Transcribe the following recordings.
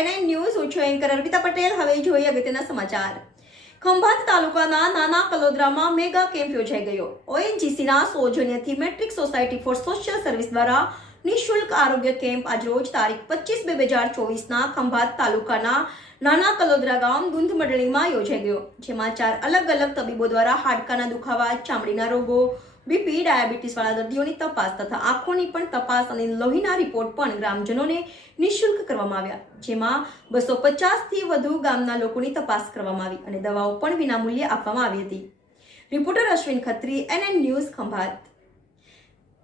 Ni news હું છું anchor Arpita Patel. હવે જોઈએ અગત્યના સમાચાર. ખંભાત તાલુકાના નાના કલોદરામાં મેગા કેમ્પ યોજાઈ ગયો. ઓએનજીસીના સૌજન્યથી metric society for social service દ્વારા નિઃશુલ્ક આરોગ્ય કેમ્પ આજરોજ તારીખ 25/2/2024ના ખંભાત તાલુકાના નાના કલોદરા ગામ ગુંદ મંડળીમાં યોજાઈ ગયો, જેમાં 4 અલગ અલગ તબીબો દ્વારા હાડકાના દુખાવા, ચામડીના રોગો, બીપી, ડાયાબિટીસ વાળા દર્દીઓની તપાસ તથા આંખોની પણ તપાસ અને લોહીના રિપોર્ટ પણ ગ્રામજનોને નિઃશુલ્ક કરવામાં આવ્યા, જેમાં 250 થી વધુ ગામના લોકોની તપાસ કરવામાં આવી અને દવાઓ પણ વિનામૂલ્યે આપવામાં આવી હતી. Reporter Ashwin Khatri, NN news, Khambhat.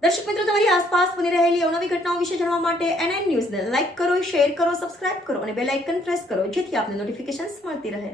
દર્શક મિત્રો, તમારી આસપાસ બની રહેલી અવનવી ઘટનાઓ વિશે જાણવા માટે એનએન ન્યૂઝને લાઇક કરો, શેર કરો, સબસ્ક્રાઇબ કરો અને બેલ આઇકન પ્રેસ કરો, જેથી આપને નોટિફિકેશન્સ મળતી રહે.